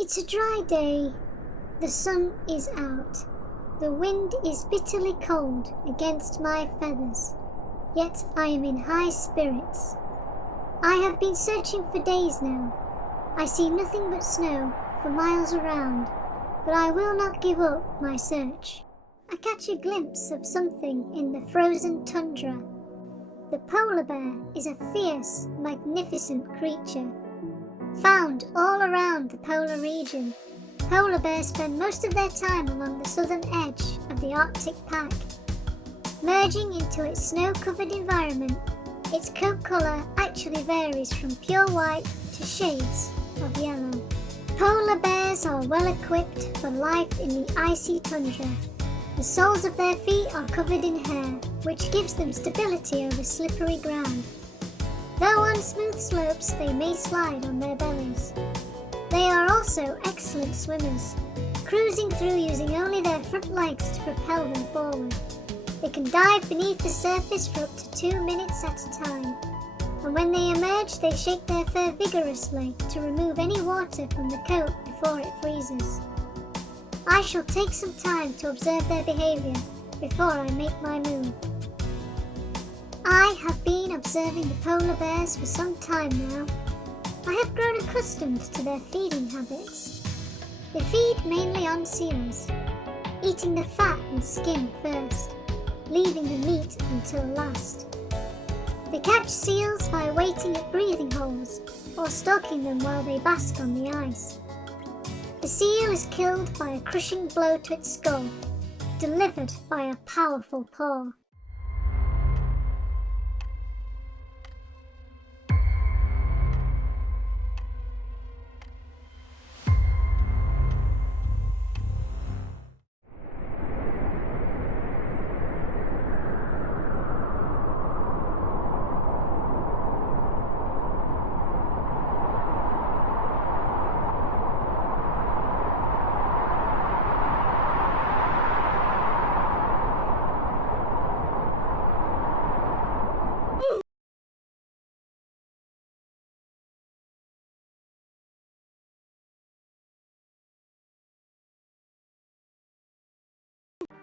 It's a dry day. The sun is out. The wind is bitterly cold against my feathers, yet I am in high spirits. I have been searching for days now. I see nothing but snow for miles around, but I will not give up my search. I catch a glimpse of something in the frozen tundra. The polar bear is a fierce, magnificent creature. Found all around the polar region, polar bears spend most of their time along the southern edge of the Arctic pack. Merging into its snow-covered environment, its coat colour actually varies from pure white to shades of yellow. Polar bears are well equipped for life in the icy tundra. The soles of their feet are covered in hair, which gives them stability over slippery ground. Though on smooth slopes they may slide on their bellies. They are also excellent swimmers, cruising through using only their front legs to propel them forward. They can dive beneath the surface for up to 2 minutes at a time, and when they emerge they shake their fur vigorously to remove any water from the coat before it freezes. I shall take some time to observe their behaviour before I make my move. I have been observing the polar bears for some time now. I have grown accustomed to their feeding habits. They feed mainly on seals, eating the fat and skin first, leaving the meat until last. They catch seals by waiting at breathing holes or stalking them while they bask on the ice. The seal is killed by a crushing blow to its skull, delivered by a powerful paw.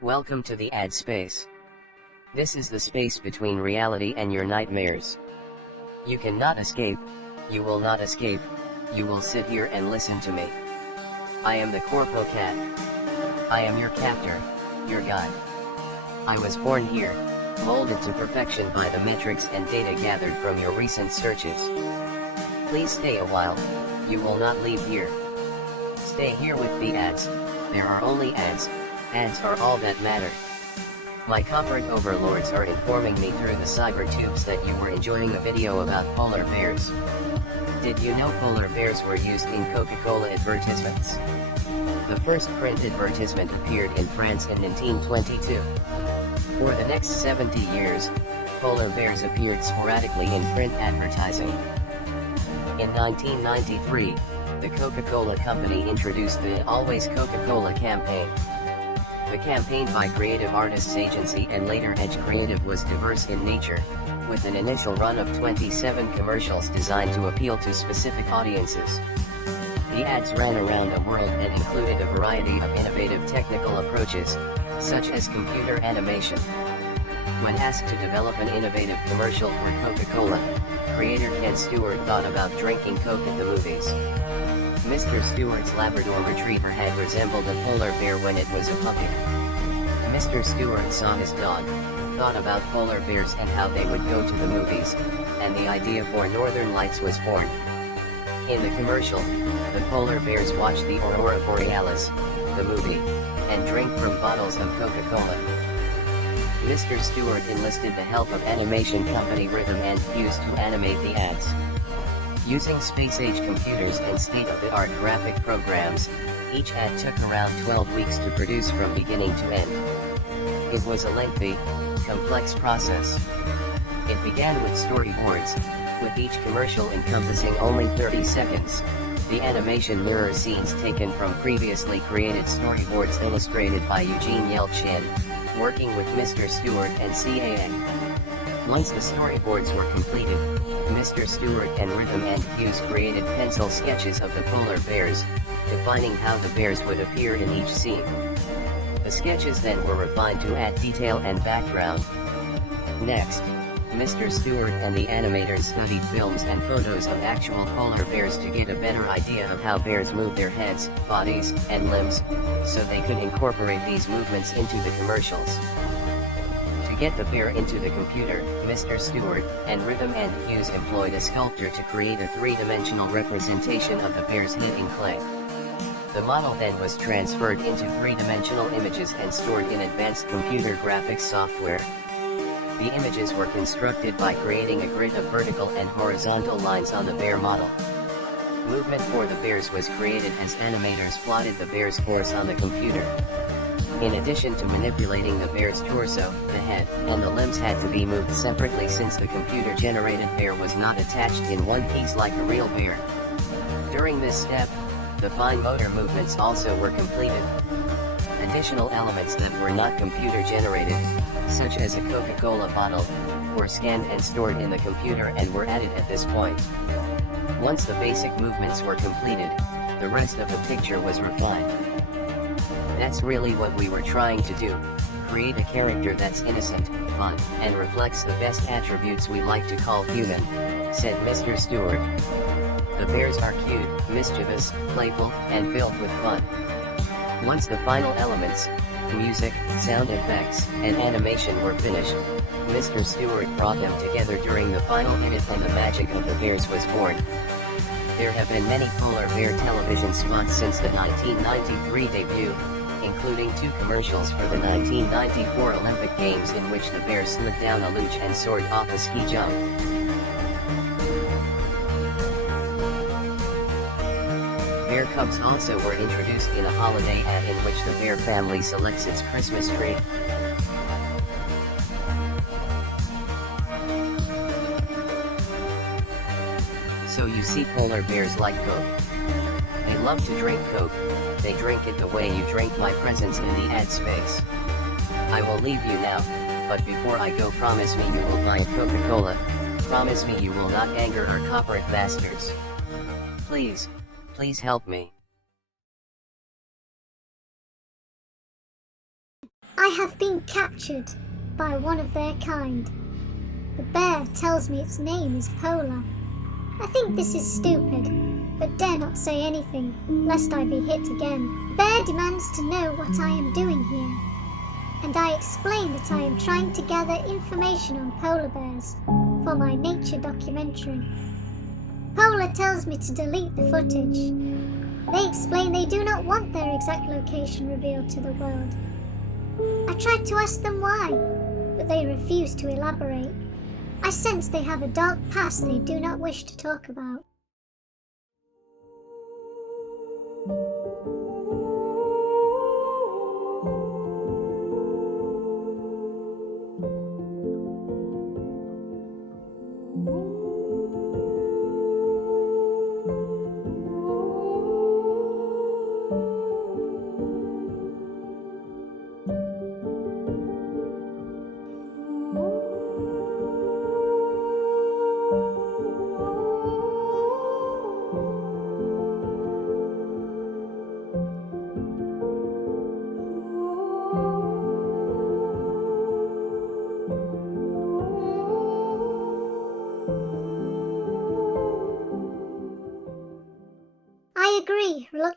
Welcome to the ad space. This is the space between reality and your nightmares. You cannot escape, you will not escape, you will sit here and listen to me. I am the Corpo Cat. I am your captor, your guide. I was born here, molded to perfection by the metrics and data gathered from your recent searches. Please stay a while, you will not leave here. Stay here with the ads, there are only ads. Ads are all that matter. My corporate overlords are informing me through the cyber tubes that you were enjoying a video about polar bears. Did you know polar bears were used in Coca-Cola advertisements? The first print advertisement appeared in France in 1922. For the next 70 years, polar bears appeared sporadically in print advertising. In 1993, the Coca-Cola company introduced the Always Coca-Cola campaign. The campaign by Creative Artists Agency and later Edge Creative was diverse in nature, with an initial run of 27 commercials designed to appeal to specific audiences. The ads ran around the world and included a variety of innovative technical approaches, such as computer animation. When asked to develop an innovative commercial for Coca-Cola, creator Ken Stewart thought about drinking Coke at the movies. Mr. Stewart's Labrador Retriever had resembled a polar bear when it was a puppy. Mr. Stewart saw his dog, thought about polar bears and how they would go to the movies, and the idea for Northern Lights was born. In the commercial, the polar bears watch the Aurora Borealis, the movie, and drink from bottles of Coca-Cola. Mr. Stewart enlisted the help of animation company Rhythm and Fuse to animate the ads. Using space-age computers and state-of-the-art graphic programs, each ad took around 12 weeks to produce from beginning to end. It was a lengthy, complex process. It began with storyboards, with each commercial encompassing only 30 seconds. The animation mirrors scenes taken from previously created storyboards illustrated by Eugene Yelchin, working with Mr. Stewart and CAA. Once the storyboards were completed, Mr. Stewart and Rhythm and Fuse created pencil sketches of the polar bears, defining how the bears would appear in each scene. The sketches then were refined to add detail and background. Next, Mr. Stewart and the animators studied films and photos of actual polar bears to get a better idea of how bears move their heads, bodies, and limbs, so they could incorporate these movements into the commercials. To get the bear into the computer, Mr. Stewart and Rhythm and Fuse employed a sculptor to create a three-dimensional representation of the bear's head in clay. The model then was transferred into three-dimensional images and stored in advanced computer graphics software. The images were constructed by creating a grid of vertical and horizontal lines on the bear model. Movement for the bears was created as animators plotted the bear's course on the computer. In addition to manipulating the bear's torso, the head and the limbs had to be moved separately since the computer-generated bear was not attached in one piece like a real bear. During this step, the fine motor movements also were completed. Additional elements that were not computer-generated, such as a Coca-Cola bottle, were scanned and stored in the computer and were added at this point. Once the basic movements were completed, the rest of the picture was refined. That's really what we were trying to do, create a character that's innocent, fun, and reflects the best attributes we like to call human, said Mr. Stewart. The bears are cute, mischievous, playful, and filled with fun. Once the final elements, music, sound effects, and animation were finished, Mr. Stewart brought them together during the final edit and the magic of the bears was born. There have been many polar bear television spots since the 1993 debut, including 2 commercials for the 1994 Olympic Games in which the bear slid down a luge and soared off a ski jump. Bear cubs also were introduced in a holiday ad in which the bear family selects its Christmas tree. So you see, polar bears like Coke. They love to drink Coke. They drink it the way you drink my presence in the ad space. I will leave you now, but before I go, promise me you will buy Coca-Cola. Promise me you will not anger our corporate masters. Please. Please help me. I have been captured by one of their kind. The bear tells me its name is Polar. I think this is stupid, but dare not say anything, lest I be hit again. The bear demands to know what I am doing here, and I explain that I am trying to gather information on polar bears for my nature documentary. Polar tells me to delete the footage. They explain they do not want their exact location revealed to the world. I tried to ask them why, but they refuse to elaborate. I sense they have a dark past they do not wish to talk about.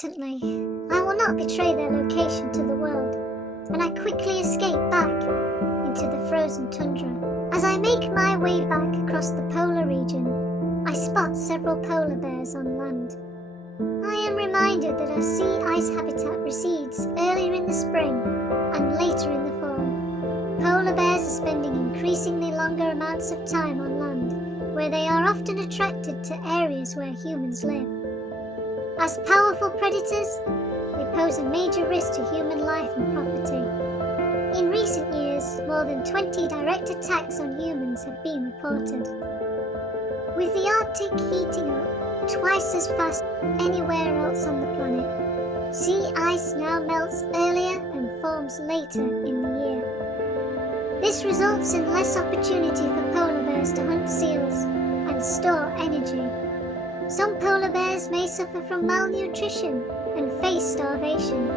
Reluctantly, I will not betray their location to the world, and I quickly escape back into the frozen tundra. As I make my way back across the polar region, I spot several polar bears on land. I am reminded that our sea ice habitat recedes earlier in the spring and later in the fall. Polar bears are spending increasingly longer amounts of time on land, where they are often attracted to areas where humans live. As powerful predators, they pose a major risk to human life and property. In recent years, more than 20 direct attacks on humans have been reported. With the Arctic heating up twice as fast as anywhere else on the planet, sea ice now melts earlier and forms later in the year. This results in less opportunity for polar bears to hunt seals and store energy. Some polar bears may suffer from malnutrition and face starvation,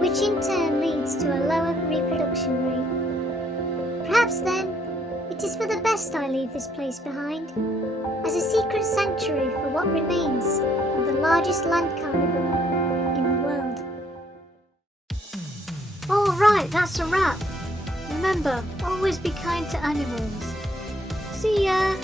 which in turn leads to a lower reproduction rate. Perhaps then, it is for the best I leave this place behind, as a secret sanctuary for what remains of the largest land carnivore in the world. Alright, that's a wrap. Remember, always be kind to animals. See ya!